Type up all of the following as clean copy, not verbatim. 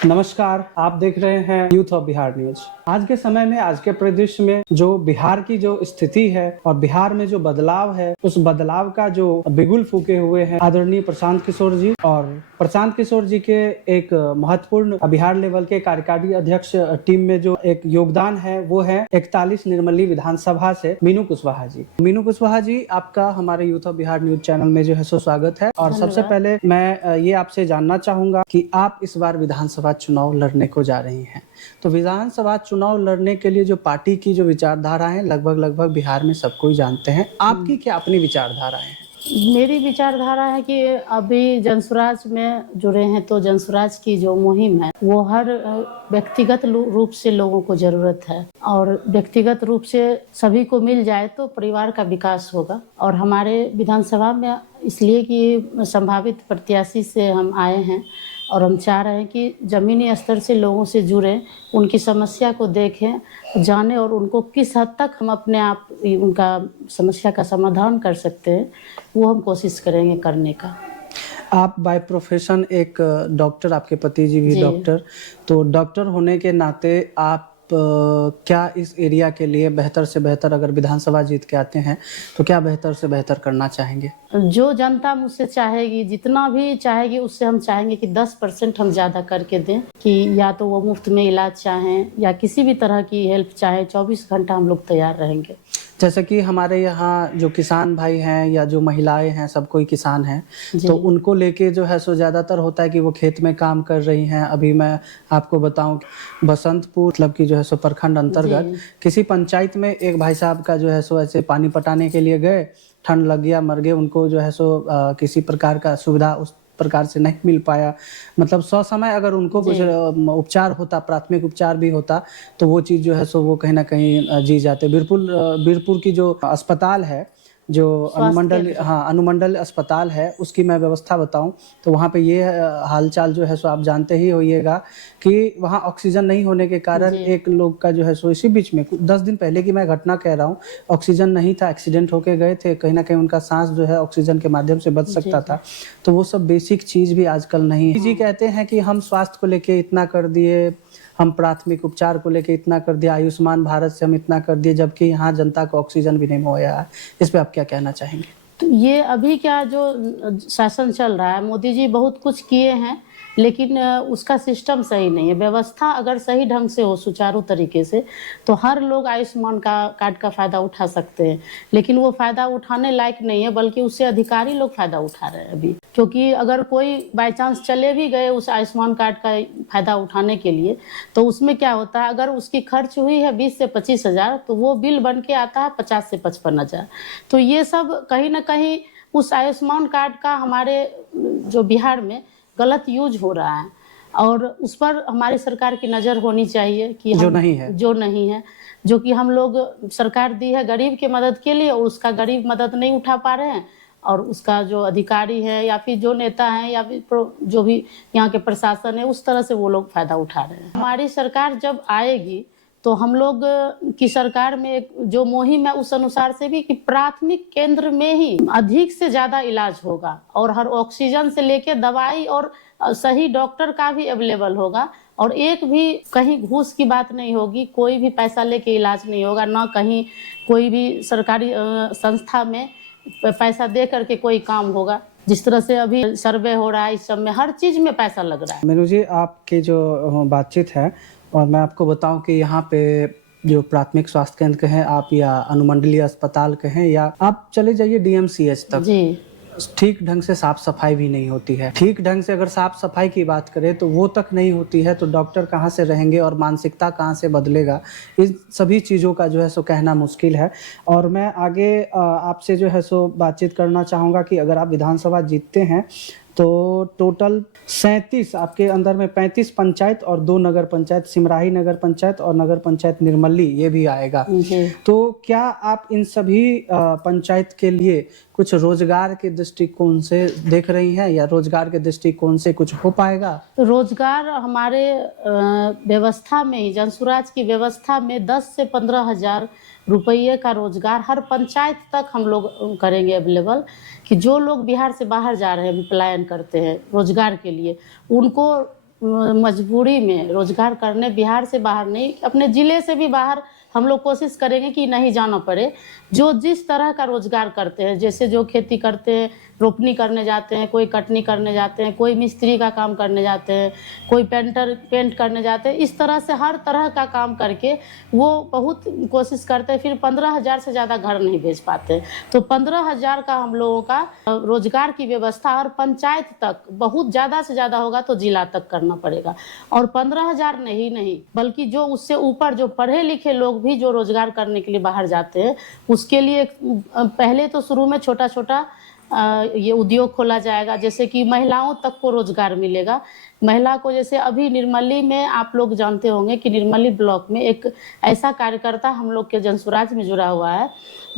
नमस्कार, आप देख रहे हैं यूथ ऑफ बिहार न्यूज। आज के समय में, आज के परिदृश्य में जो बिहार की जो स्थिति है और बिहार में जो बदलाव है, उस बदलाव का जो बिगुल फूके हुए हैं आदरणीय प्रशांत किशोर जी। और प्रशांत किशोर जी के एक महत्वपूर्ण बिहार लेवल के कार्यकारी अध्यक्ष टीम में जो एक योगदान है वो है 41 निर्मली विधानसभा से मीनू कुशवाहा जी। मीनू कुशवाहा जी, आपका हमारे youth of Bihar news channel में जो है सो स्वागत है। और सबसे पहले मैं ये आपसे जानना चाहूंगा कि आप इस बार विधानसभा चुनाव लड़ने को जा रही हैं, तो विधानसभा चुनाव लड़ने के लिए जो पार्टी की जो विचारधारा है लगभग बिहार में सबको ही जानते हैं, आपकी क्या अपनी विचारधाराएं हैं? मेरी विचारधारा है कि अभी जनसुराज में जुड़े हैं तो जनसुराज की जो मुहिम है वो हर व्यक्तिगत रूप से लोगों को जरूरत है और व्यक्तिगत रूप से सभी को मिल जाए तो परिवार का विकास होगा। और हमारे विधानसभा में इसलिए कि संभावित प्रत्याशी से हम आए हैं और हम चाह रहे हैं कि ज़मीनी स्तर से लोगों से जुड़ें, उनकी समस्या को देखें, जानें और उनको किस हद तक हम अपने आप उनका समस्या का समाधान कर सकते हैं वो हम कोशिश करेंगे करने का। आप बाय प्रोफेशन एक डॉक्टर, आपके पति जी भी डॉक्टर, तो डॉक्टर होने के नाते आप क्या इस एरिया के लिए बेहतर से बेहतर, अगर विधानसभा जीत के आते हैं तो क्या बेहतर से बेहतर करना चाहेंगे? जो जनता मुझसे चाहेगी, जितना भी चाहेगी, उससे हम चाहेंगे कि 10% हम ज़्यादा करके दें, कि या तो वो मुफ्त में इलाज चाहें या किसी भी तरह की हेल्प चाहे, 24 घंटा हम लोग तैयार रहेंगे। जैसे कि हमारे यहाँ जो किसान भाई हैं या जो महिलाएं हैं, सब कोई किसान हैं, तो उनको लेके जो है सो ज़्यादातर होता है कि वो खेत में काम कर रही हैं। अभी मैं आपको बताऊं, बसंतपुर मतलब कि जो है सो प्रखंड अंतर्गत किसी पंचायत में एक भाई साहब का जो है सो ऐसे पानी पटाने के लिए गए, ठंड लग गया, मर गए। उनको जो है सो किसी प्रकार का सुविधा उस प्रकार से नहीं मिल पाया। मतलब समय अगर उनको कुछ उपचार होता, प्राथमिक उपचार भी होता, तो वो चीज़ जो है सो वो कहीं ना कहीं जी जाते। बीरपुर की जो अस्पताल है, जो अनुमंडल अस्पताल है, उसकी मैं व्यवस्था बताऊं तो वहाँ पे ये हालचाल जो है सो आप जानते ही होइएगा कि वहाँ ऑक्सीजन नहीं होने के कारण एक लोग का जो है सो इसी बीच में 10 दिन पहले की मैं घटना कह रहा हूँ, ऑक्सीजन नहीं था, एक्सीडेंट होके गए थे। कहीं ना कहीं उनका सांस जो है ऑक्सीजन के माध्यम से बच सकता था। तो वो सब बेसिक चीज़ भी आजकल नहीं है। जी कहते हैं कि हम स्वास्थ्य को लेके इतना कर दिए, हम प्राथमिक उपचार को लेके इतना कर दिया, आयुष्मान भारत से हम इतना कर दिए, जबकि यहाँ जनता को ऑक्सीजन भी नहीं मुहैया है। इस पे आप क्या कहना चाहेंगे? तो ये अभी क्या जो शासन चल रहा है, मोदी जी बहुत कुछ किए हैं लेकिन उसका सिस्टम सही नहीं है। व्यवस्था अगर सही ढंग से हो, सुचारू तरीके से, तो हर लोग आयुष्मान कार्ड का फ़ायदा उठा सकते हैं। लेकिन वो फ़ायदा उठाने लायक नहीं है, बल्कि उससे अधिकारी लोग फ़ायदा उठा रहे हैं अभी। क्योंकि अगर कोई बाई चांस चले भी गए उस आयुष्मान कार्ड का फ़ायदा उठाने के लिए, तो उसमें क्या होता है, अगर उसकी खर्च हुई है 20 से 25 हज़ार, तो वो बिल बन के आता है 50 से 55 हज़ार। तो ये सब कहीं ना कहीं उस आयुष्मान कार्ड का हमारे जो बिहार में गलत यूज हो रहा है और उस पर हमारी सरकार की नज़र होनी चाहिए कि जो नहीं है, जो कि हम लोग सरकार दी है गरीब के मदद के लिए और उसका गरीब मदद नहीं उठा पा रहे हैं। और उसका जो अधिकारी है या फिर जो नेता हैं या फिर जो भी यहाँ के प्रशासन है, उस तरह से वो लोग फ़ायदा उठा रहे हैं। हमारी सरकार जब आएगी तो हम लोग की सरकार में एक जो मुहिम है उस अनुसार से भी कि प्राथमिक केंद्र में ही अधिक से ज़्यादा इलाज होगा और हर ऑक्सीजन से लेके दवाई और सही डॉक्टर का भी अवेलेबल होगा और एक भी कहीं घूस की बात नहीं होगी, कोई भी पैसा लेके इलाज नहीं होगा, ना कहीं कोई भी सरकारी संस्था में पैसा दे करके कोई काम होगा। जिस तरह से अभी सर्वे हो रहा है, इस सब में हर चीज़ में पैसा लग रहा है। मीनू जी, आपकी जो बातचीत है, और मैं आपको बताऊं कि यहाँ पे जो प्राथमिक स्वास्थ्य केंद्र के हैं आप, या अनुमंडलीय अस्पताल के हैं, या आप चले जाइए डीएमसीएच तक, ठीक ढंग से साफ सफाई भी नहीं होती है। ठीक ढंग से अगर साफ सफाई की बात करें तो वो तक नहीं होती है, तो डॉक्टर कहाँ से रहेंगे और मानसिकता कहाँ से बदलेगा, इन सभी चीज़ों का जो है सो कहना मुश्किल है। और मैं आगे आपसे जो है सो बातचीत करना चाहूँगा कि अगर आप विधानसभा जीतते हैं तो टोटल 37 आपके अंदर में 35 पंचायत और 2 नगर पंचायत, सिमराही नगर पंचायत और नगर पंचायत निर्मली, ये भी आएगा। तो क्या आप इन सभी पंचायत के लिए कुछ रोजगार के दृष्टिकोण से देख रही हैं, या रोजगार के दृष्टिकोण से कुछ हो पाएगा? रोजगार हमारे व्यवस्था में ही, जनसुराज की व्यवस्था में 10 से 15 हज़ार रुपये का रोजगार हर पंचायत तक हम लोग करेंगे अवेलेबल, कि जो लोग बिहार से बाहर जा रहे हैं, पलायन करते हैं रोजगार के लिए, उनको मजबूरी में रोजगार करने बिहार से बाहर नहीं, अपने जिले से भी बाहर हम लोग कोशिश करेंगे कि नहीं जाना पड़े। जो जिस तरह का रोजगार करते हैं, जैसे जो खेती करते हैं, रोपनी करने जाते हैं, कोई कटनी करने जाते हैं, कोई मिस्त्री का काम करने जाते हैं, कोई पेंट करने जाते हैं, इस तरह से हर तरह का काम करके वो बहुत कोशिश करते हैं। फिर 15,000 से ज़्यादा घर नहीं बेच पाते। तो 15,000 का हम लोगों का रोजगार की व्यवस्था और पंचायत तक बहुत ज़्यादा से ज़्यादा होगा तो जिला तक करना पड़ेगा। और 15,000 नहीं बल्कि जो उससे ऊपर जो पढ़े लिखे लोग भी जो रोजगार करने के लिए बाहर जाते हैं, उसके लिए पहले तो शुरू में छोटा छोटा ये उद्योग खोला जाएगा, जैसे कि महिलाओं तक को रोजगार मिलेगा। महिला को जैसे अभी निर्मली में आप लोग जानते होंगे कि निर्मली ब्लॉक में एक ऐसा कार्यकर्ता हम लोग के जनसुराज में जुड़ा हुआ है,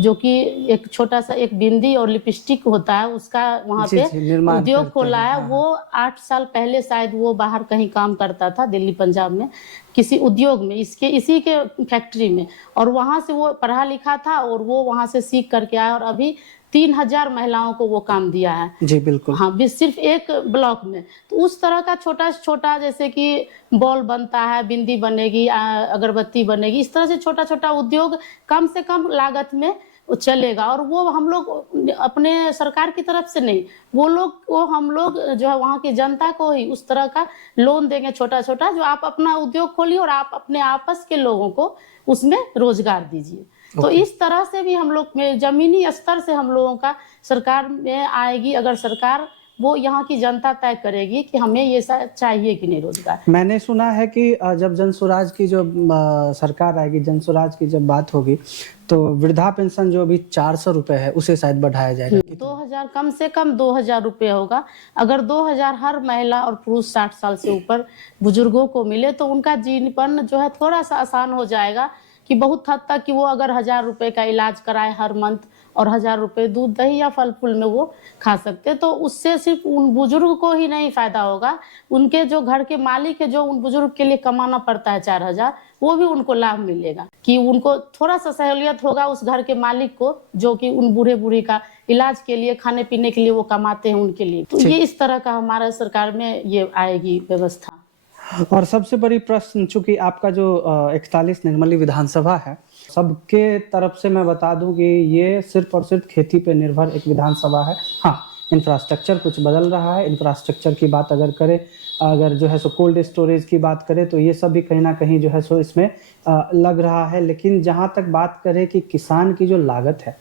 जो कि एक छोटा सा एक बिंदी और लिपस्टिक होता है उसका वहाँ पे उद्योग खोला है। वो 8 साल पहले शायद वो बाहर कहीं काम करता था, दिल्ली पंजाब में किसी उद्योग में, इसी के फैक्ट्री में, और वहाँ से वो पढ़ा लिखा था और वो वहाँ से सीख करके आया और अभी 3,000 महिलाओं को वो काम दिया है। जी बिल्कुल। हाँ, सिर्फ एक ब्लॉक में। तो उस तरह का छोटा छोटा जैसे कि बॉल बनता है, बिंदी बनेगी, अगरबत्ती बनेगी, इस तरह से छोटा छोटा उद्योग कम से कम लागत में चलेगा। और वो हम लोग अपने सरकार की तरफ से नहीं, वो हम लोग जो है वहाँ की जनता को ही उस तरह का लोन देंगे छोटा छोटा, जो आप अपना उद्योग खोलिए और आप अपने आपस के लोगों को उसमें रोजगार दीजिए। तो इस तरह से भी हम लोग में जमीनी स्तर से हम लोगों का सरकार में आएगी। अगर सरकार वो यहाँ की जनता तय करेगी कि हमें ये चाहिए कि नहीं रोजगार। मैंने सुना है कि जब जनसुराज की जो सरकार आएगी, जनसुराज की जब बात होगी, तो वृद्धा पेंशन जो अभी 400 रुपए है उसे शायद बढ़ाया जाएगा। 2,000 कम से कम 2,000 रुपये होगा। अगर 2,000 हर महिला और पुरुष 60 साल से ऊपर बुजुर्गों को मिले तो उनका जीवन जो है थोड़ा सा आसान हो जाएगा, कि बहुत हद तक कि वो अगर 1,000 रुपये का इलाज कराए हर मंथ और 1,000 रुपये दूध दही या फल फूल में वो खा सकते, तो उससे सिर्फ उन बुजुर्ग को ही नहीं फायदा होगा, उनके जो घर के मालिक है, जो उन बुजुर्ग के लिए कमाना पड़ता है 4,000, वो भी उनको लाभ मिलेगा, कि उनको थोड़ा सा सहूलियत होगा उस घर के मालिक को, जो कि उन बूढ़े बूढ़ी का इलाज के लिए, खाने पीने के लिए वो कमाते हैं उनके लिए। तो ये इस तरह का हमारा सरकार में ये आएगी व्यवस्था। और सबसे बड़ी प्रश्न, चूंकि आपका जो 41 निर्मली विधानसभा है, सबके तरफ से मैं बता दूं कि ये सिर्फ और सिर्फ खेती पे निर्भर एक विधानसभा है। हाँ, इंफ्रास्ट्रक्चर कुछ बदल रहा है। इंफ्रास्ट्रक्चर की बात अगर करें, अगर जो है सो कोल्ड स्टोरेज की बात करें, तो ये सब भी कहीं ना कहीं जो है सो इसमें लग रहा है। लेकिन जहाँ तक बात करें कि किसान की जो लागत है,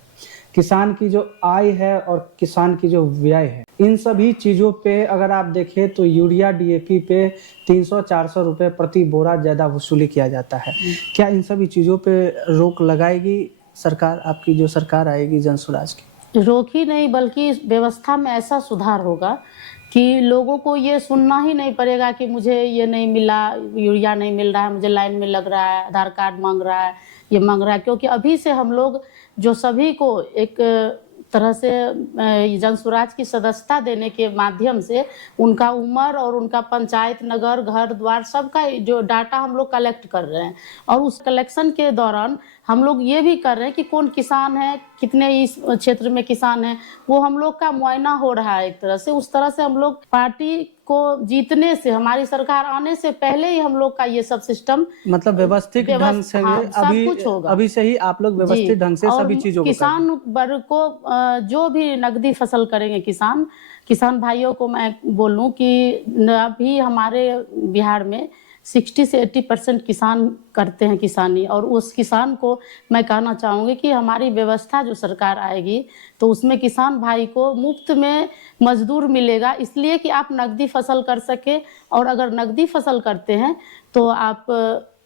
किसान की जो आय है और किसान की जो व्यय है, इन सभी चीज़ों पे अगर आप देखें तो यूरिया डीएपी पे 300-400 रुपये प्रति बोरा ज़्यादा वसूली किया जाता है। क्या इन सभी चीज़ों पे रोक लगाएगी सरकार, आपकी जो सरकार आएगी जनसुराज की? रोक ही नहीं बल्कि इस व्यवस्था में ऐसा सुधार होगा कि लोगों को ये सुनना ही नहीं पड़ेगा कि मुझे ये नहीं मिला, यूरिया नहीं मिल रहा है, मुझे लाइन में लग रहा है, आधार कार्ड मांग रहा है, ये मांग रहा है। क्योंकि अभी से हम लोग जो सभी को एक तरह से जनसुराज की सदस्यता देने के माध्यम से उनका उम्र और उनका पंचायत, नगर, घर द्वार सबका जो डाटा हम लोग कलेक्ट कर रहे हैं, और उस कलेक्शन के दौरान हम लोग ये भी कर रहे हैं कि कौन किसान है, कितने इस क्षेत्र में किसान है, वो हम लोग का मुआयना हो रहा है एक तरह से। उस तरह से हम लोग पार्टी को जीतने से, हमारी सरकार आने से पहले ही हम लोग का ये सब सिस्टम मतलब व्यवस्थित ढंग से सब कुछ होगा। अभी से ही आप लोग व्यवस्थित ढंग से सभी चीजों को किसान वर्ग को जो भी नकदी फसल करेंगे किसान भाइयों को मैं बोलूं कि अभी हमारे बिहार में 60 से 80% किसान करते हैं किसानी, और उस किसान को मैं कहना चाहूँगी कि हमारी व्यवस्था जो सरकार आएगी तो उसमें किसान भाई को मुफ्त में मजदूर मिलेगा, इसलिए कि आप नकदी फसल कर सके। और अगर नकदी फसल करते हैं तो आप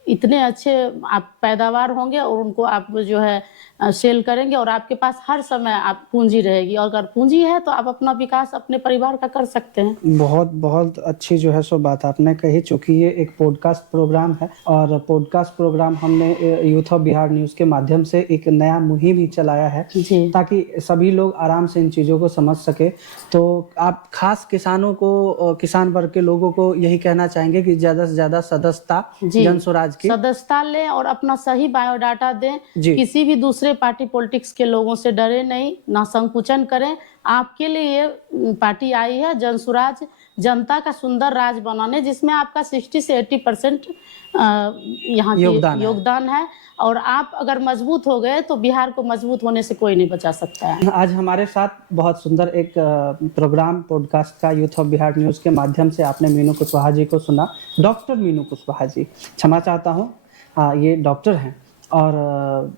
इतने अच्छे आप पैदावार होंगे और उनको आप जो है सेल करेंगे, और आपके पास हर समय आप पूंजी रहेगी, और अगर पूंजी है तो आप अपना विकास अपने परिवार का कर सकते हैं। बहुत बहुत अच्छी जो है सो बात आपने कही। चूँकि ये एक पॉडकास्ट प्रोग्राम है, और पॉडकास्ट प्रोग्राम हमने यूथ ऑफ बिहार न्यूज़ के माध्यम से एक नया मुहिम ही चलाया है, ताकि सभी लोग आराम से इन चीज़ों को समझ सके। तो आप खास किसानों को, किसान वर्ग के लोगों को यही कहना चाहेंगे कि ज़्यादा से ज़्यादा सदस्यता जनसुराज की सदस्यता लें और अपना सही बायोडाटा दें। किसी भी दूसरे पार्टी पॉलिटिक्स के लोगों से डरे नहीं, ना संकुचन करें। आपके लिए ये पार्टी आई है जनसुराज, जनता का सुंदर राज बनाने, जिसमें आपका 60 से 80% यहाँ की योगदान है। और आप अगर मजबूत हो गए तो बिहार को मजबूत होने से कोई नहीं बचा सकता है। आज हमारे साथ बहुत सुंदर एक प्रोग्राम पॉडकास्ट का यूथ ऑफ बिहार न्यूज़ के माध्यम से आपने मीनू कुशवाहा जी को सुना। डॉक्टर मीनू कुशवाहा जी, क्षमा चाहता हूँ, ये डॉक्टर हैं और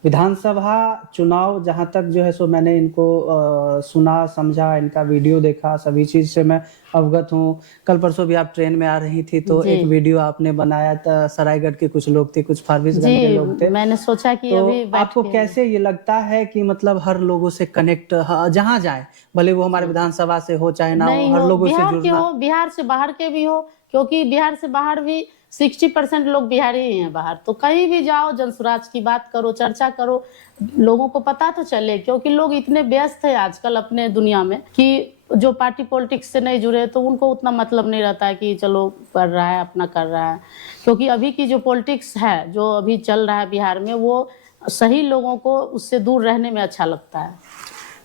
विधानसभा चुनाव जहाँ तक जो है सो मैंने इनको सुना, समझा, इनका वीडियो देखा, सभी चीज़ से मैं अवगत हूँ। कल परसों भी आप ट्रेन में आ रही थी तो एक वीडियो आपने बनाया था, सरायगढ़ के कुछ लोग थे, कुछ फारबिसगंज के लोग थे। मैंने सोचा कि तो अभी आपको कैसे ये लगता है कि मतलब हर लोगों से कनेक्ट जहाँ जाए, भले वो हमारे विधानसभा से हो चाहे ना हो, हर लोगों से जुड़ना, बिहार से बाहर के भी हो, क्योंकि बिहार से बाहर भी 60% लोग बिहारी ही हैं बाहर। तो कहीं भी जाओ, जनसुराज की बात करो, चर्चा करो, लोगों को पता तो चले, क्योंकि लोग इतने व्यस्त है आजकल अपने दुनिया में कि जो पार्टी पॉलिटिक्स से नहीं जुड़े तो उनको उतना मतलब नहीं रहता है कि चलो कर रहा है, अपना कर रहा है। क्योंकि अभी की जो पॉलिटिक्स है, जो अभी चल रहा है बिहार में, वो सही लोगों को उससे दूर रहने में अच्छा लगता है।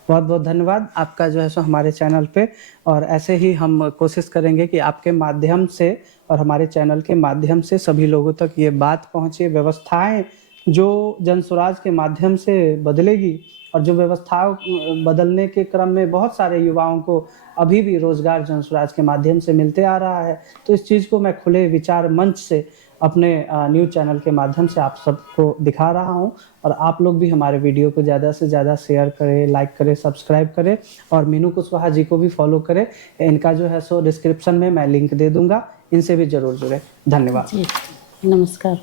बहुत बहुत धन्यवाद आपका जो है सो हमारे चैनल पे, और ऐसे ही हम कोशिश करेंगे कि आपके माध्यम से और हमारे चैनल के माध्यम से सभी लोगों तक ये बात पहुँचे। व्यवस्थाएं जो जनसुराज के माध्यम से बदलेगी, और जो व्यवस्थाएं बदलने के क्रम में बहुत सारे युवाओं को अभी भी रोजगार जनसुराज के माध्यम से मिलते आ रहा है। तो इस चीज़ को मैं खुले विचार मंच से अपने न्यूज़ चैनल के माध्यम से आप सबको दिखा रहा हूं, और आप लोग भी हमारे वीडियो को ज़्यादा से ज़्यादा शेयर करें, लाइक करें, सब्सक्राइब करें, और मीनू कुशवाहा जी को भी फॉलो करें। इनका जो है सो डिस्क्रिप्शन में मैं लिंक दे दूंगा, इनसे भी जरूर जुड़े। धन्यवाद। नमस्कार।